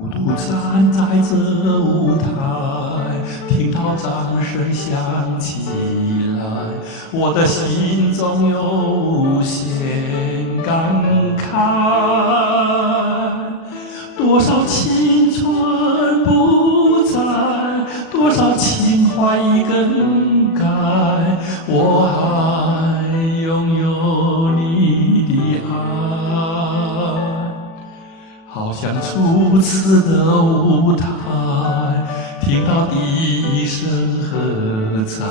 孤独站在这舞台，听到掌声响起来，我的心中有无限感慨。多少青春不在，多少情怀已更改，我还拥有你的爱。好像初次的舞台，听到第一声喝彩，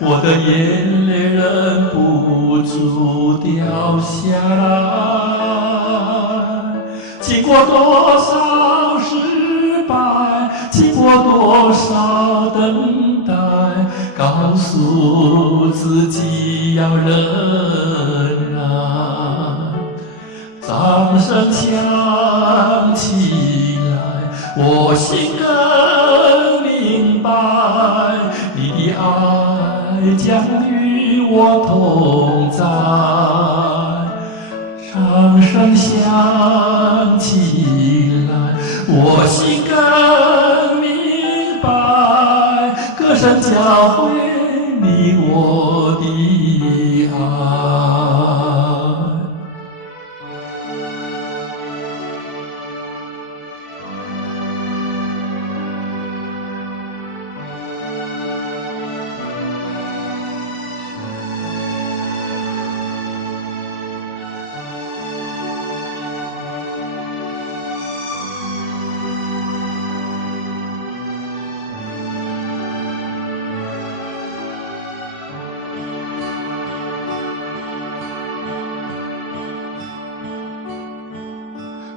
我的眼泪忍不住掉下来。经过多少失败，经过多少等待，告诉自己要忍耐。掌声响起来，我心更明白，你的爱将与我同在。掌声响起来，我心更明白，歌声教会你我的爱。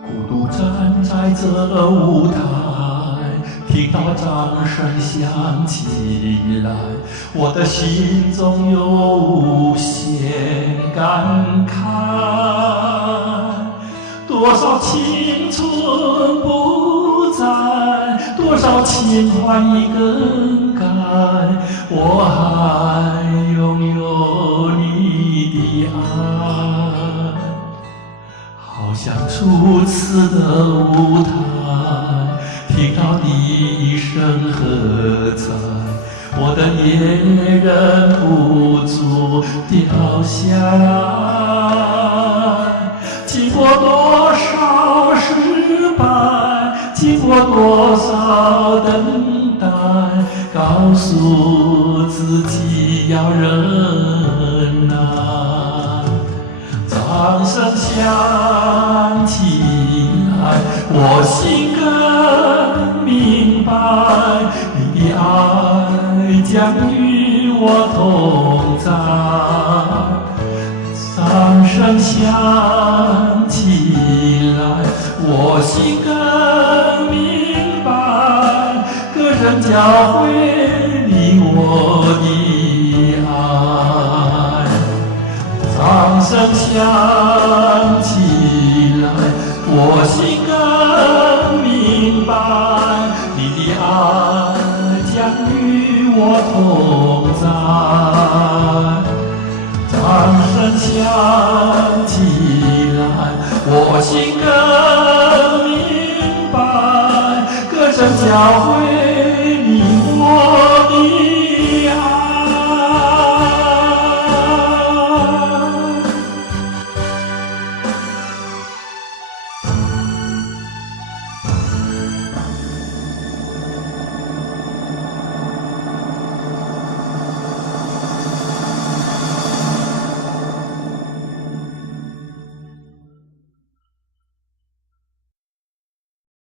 孤独站在这舞台，听到掌声响起来，我的心中有无限感慨。多少青春不在，多少情怀已更改，我还拥有你的爱。好像初次的舞台，听到第一声喝彩，我的眼泪忍不住掉下来。经过多少失败，经过多少等待，告诉自己要忍耐。掌声响起来，我心更明白，你的爱将与我同在。掌声响起来，我心更明白，歌声教会你我的爱。掌声响起来，我心更明白，你的爱将与我同在。掌声响起来，我心更明白，歌声教会